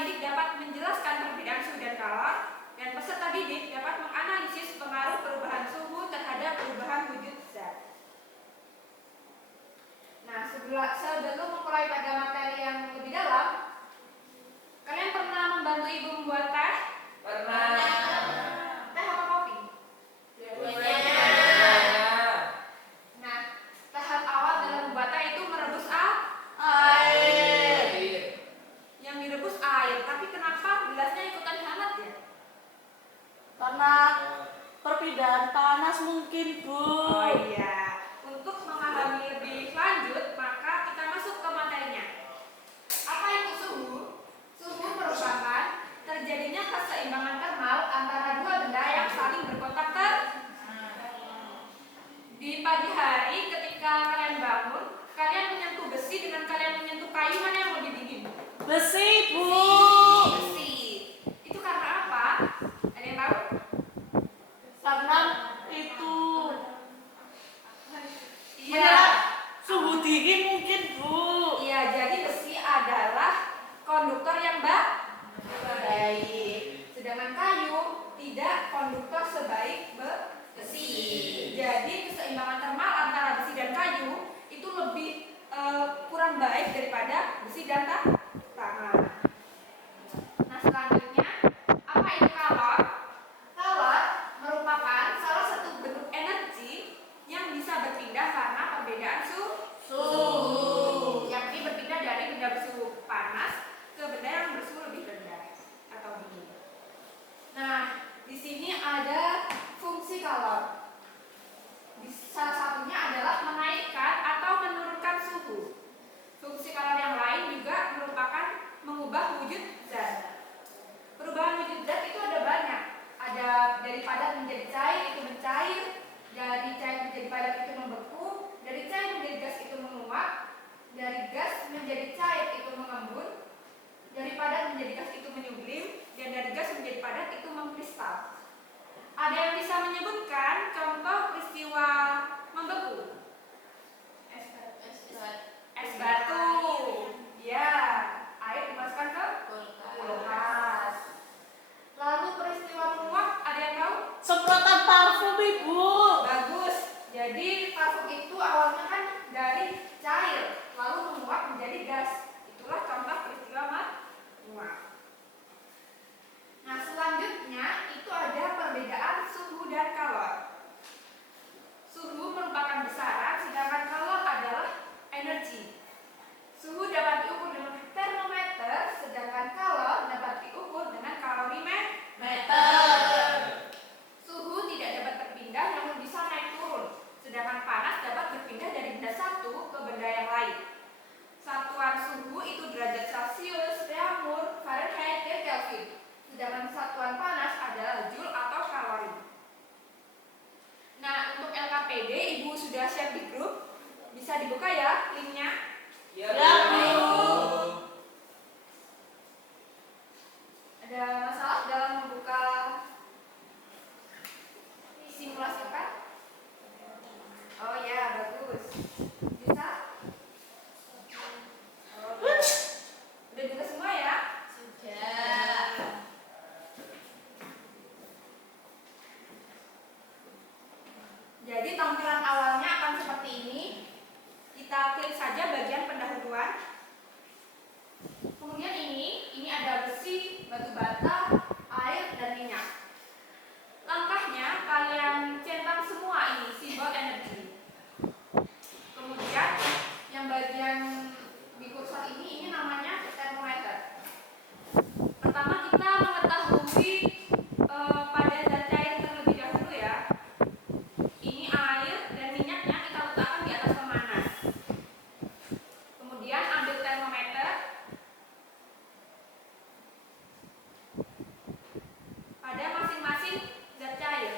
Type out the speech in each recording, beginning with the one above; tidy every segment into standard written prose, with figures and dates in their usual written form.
didik dapat menjelaskan perbedaan suhu dan kalor, dan peserta didik dapat menganalisis pengaruh perubahan suhu terhadap perubahan wujud zat. Nah, sebelum memulai pada materi yang lebih dalam, kalian pernah membantu ibu membuat teh? Pernah. Teh apa kopi? Dua-duanya. Nah, tahap awal dalam membuat teh itu merebus Air. Yang direbus air, tapi kenapa gelasnya ikutan hangat ya? Karena perbedaan panas mungkin, Bu. Oh iya. Untuk memahami lebih lanjut, maka kita masuk ke materinya. Apa itu suhu? Suhu merupakan terjadinya keseimbangan termal antara dua benda yang saling berkontak di pagi hari ketika kalian bangun, kalian menyentuh besi dengan kalian menyentuh kayu, mana yang lebih dingin? Besi, Bu. Besi. Itu karena apa? Ada yang tahu? Karena itu Iya. suhu dingin mungkin, Bu. Iya, jadi besi adalah konduktor yang baik. Sedangkan kayu tidak konduktor sebaik besi. Jadi keseimbangan termal antara besi dan kayu itu lebih kurang baik daripada besi dan tanah. Nah, selanjutnya apa itu kalor? Kalor merupakan salah satu bentuk energi yang bisa berpindah karena perbedaan suhu, yakni berpindah dari benda bersuhu panas ke benda yang bersuhu lebih rendah atau dingin. Nah, di sini ada fungsi kalor. Salah satunya adalah menaikkan atau menurunkan suhu. Fungsi kalor yang lain juga merupakan mengubah wujud zat. Perubahan wujud zat itu ada banyak. Ada dari padat menjadi cair itu mencair, dari cair menjadi padat itu membeku, dari cair menjadi gas itu menguap, dari gas menjadi cair itu mengembun, dari padat menjadi gas itu menyublim, dan dari gas menjadi padat itu mengkristal. Ada yang bisa menyebutkan contoh peristiwa membeku? Es batu. Ya, air dimasukkan ke kulkas. Lalu peristiwa menguap, ada yang tahu? Semprotan parfum, Ibu. Bagus. Jadi parfum itu awalnya kan dari cair, lalu menguap menjadi gas. Itulah contoh peristiwa menguap. Nah, selanjutnya itu ada perbedaan suhu dan kalor. Suhu merupakan besaran, sedangkan kalor adalah energi. Suhu dapat diukur dengan termometer, sedangkan kalor dapat diukur dengan kalorimeter. Suhu tidak dapat berpindah, namun bisa naik turun, sedangkan panas dapat berpindah dari benda satu ke benda yang lain. Satuan suhu itu derajat Celcius, Reaumur, Fahrenheit, dan Kelvin. Sedangkan satuan panas adalah Joule atau kalori. Nah, untuk LKPD Ibu sudah share di grup. Bisa dibuka ya linknya? Ya, Bu. Ada masalah dalam membuka simulasi kan? Oh ya, bagus. Bisa? Oh, udah juga semua ya? Sudah. Jadi tampilan awalnya akan seperti ini. Kita klik saja bagian pendahuluan. Kemudian ini ada besi, batu bata, air, dan minyak. Langkahnya kalian centang semua ini simbol energi. Kemudian yang bagian di kursor ini namanya termometer. Pertama kita mengetahui pada zat cair terlebih dahulu ya. Ini air dan minyaknya kita letakkan di atas pemanas. Kemudian ambil termometer. Pada masing-masing zat cair.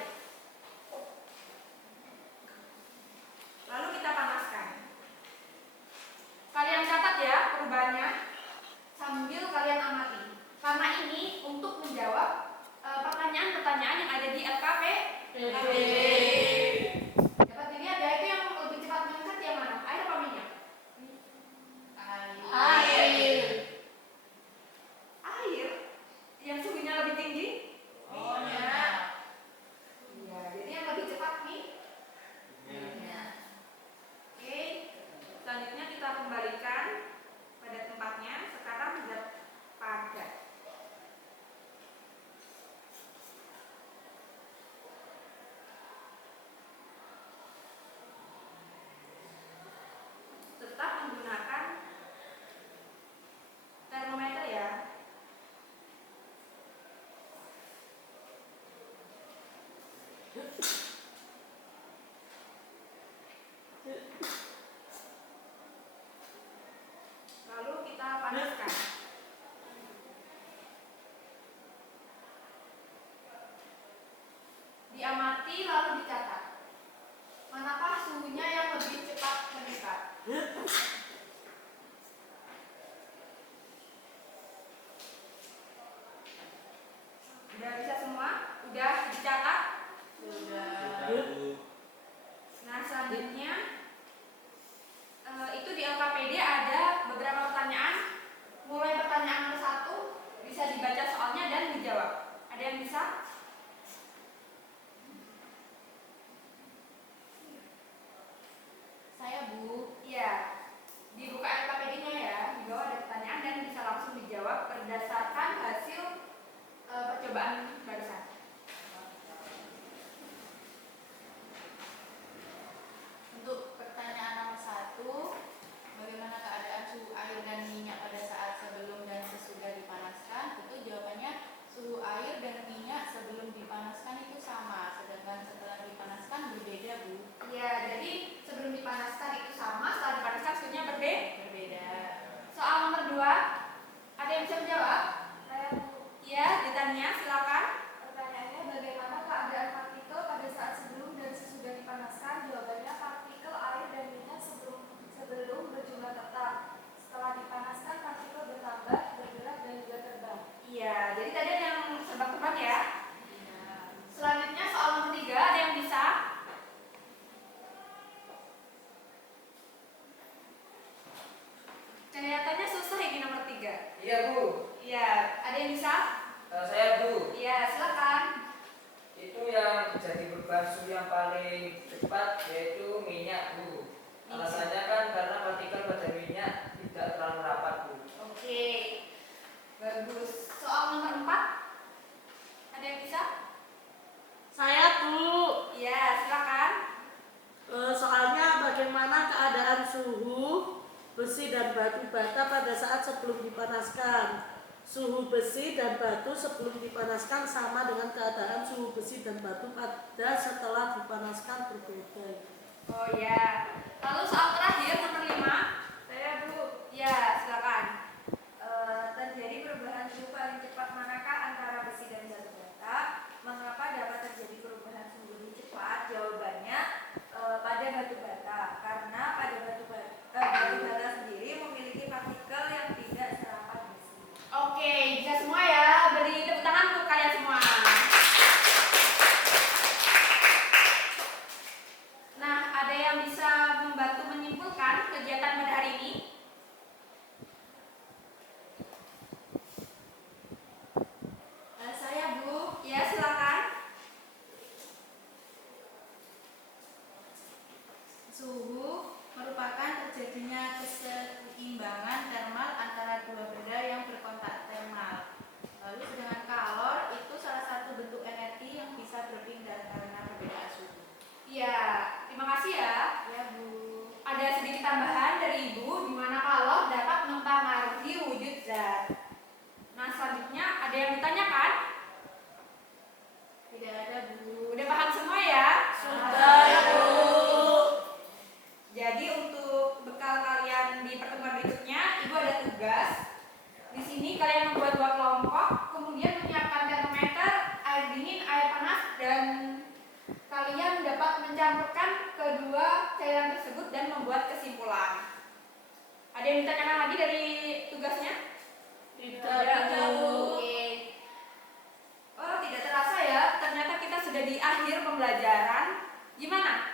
Selanjutnya itu di LKPD ada beberapa pertanyaan. Mulai pertanyaan nomor 1 bisa dibaca soalnya dan dijawab. Ada yang bisa? Saya, Bu. Iya. Dibuka LKPD-nya ya. Di bawah ada pertanyaan dan bisa langsung dijawab berdasarkan hasil percobaan barusan. Untuk pertanyaan nomor 1, bagaimana keadaan suhu air dan minyak pada saat sebelum dan sesudah dipanaskan? Itu jawabannya suhu air dan minyak sebelum dipanaskan itu sama, sedangkan setelah dipanaskan berbeda, Bu. Iya, jadi sebelum dipanaskan itu sama, setelah dipanaskan suhunya Berbeda. Soal nomor 2, ada yang bisa menjawab? Saya, Bu. Iya, ditanya, silakan. Pertanyaannya bagaimana keadaan partikel pada saat sebelum dan sesudah dipanaskan? Jawabannya partikel air dan minyak sebelum berjumlah tetap. Setelah dipanaskan partikel bertambah, bergerak dan juga terbang. Iya, jadi tadi ada yang tebak-tebak ya. Iya. Selanjutnya soal nomor 3, ada yang bisa? Kelihatannya susah ini nomor 3. Iya Bu, Iya, ada yang bisa? saya Bu. Iya, silakan. Itu yang jadi perubahan suhu yang paling cepat yaitu minyak Bu. Alasannya kan karena partikel pada minyak tidak terlalu rapat Bu. Oke, bagus. Soal nomor 4, ada yang bisa? Saya, Bu. Iya, silakan. Soalnya bagaimana keadaan suhu besi dan batu bata pada saat sebelum dipanaskan. Suhu besi dan batu sebelum dipanaskan sama dengan keadaan suhu besi dan batu pada setelah dipanaskan berbeda. Oh ya. Lalu soal terakhir nomor 5. Saya, Bu. Ya, silakan. Terjadi perubahan suhu paling cepat manakah antara besi dan batu bata? Mengapa dapat terjadi perubahan suhu lebih cepat? Jawabannya pada batu bata. Karena pada batu bata sendiri memiliki partikel yang tidak serapat besi. Oke, bisa semua ya. Beri tepuk tangan untuk kalian semua. Nah, ada yang bisa membantu menyimpulkan kegiatan pada hari ini? Saya, Bu. Ya, silakan. Suhu merupakan terjadinya keseimbangan termal antara dua benda yang berkontak termal. Lalu sedangkan kalor itu salah satu bentuk energi yang bisa berpindah karena perbedaan suhu. Iya, terima kasih ya. Ya, Bu. Ada sedikit tambahan dari Ibu di mana kalor dapat mempengaruhi wujud zat. Nah, selanjutnya ada yang ditanyakan? Tidak ada, Bu. Udah paham semua ya? Sudah, Bu. Jadi untuk bekal kalian di pertemuan berikutnya, Ibu ada tugas. Di sini kalian membuat 2 kelompok, kemudian menyiapkan termometer, air dingin, air panas, dan kalian dapat mencampurkan kedua cairan tersebut dan membuat kesimpulan. Ada yang ditanyakan lagi dari tugasnya? Tidak, Bu. Oke. Oh, tidak terasa ya, ternyata kita sudah di akhir pembelajaran. Gimana?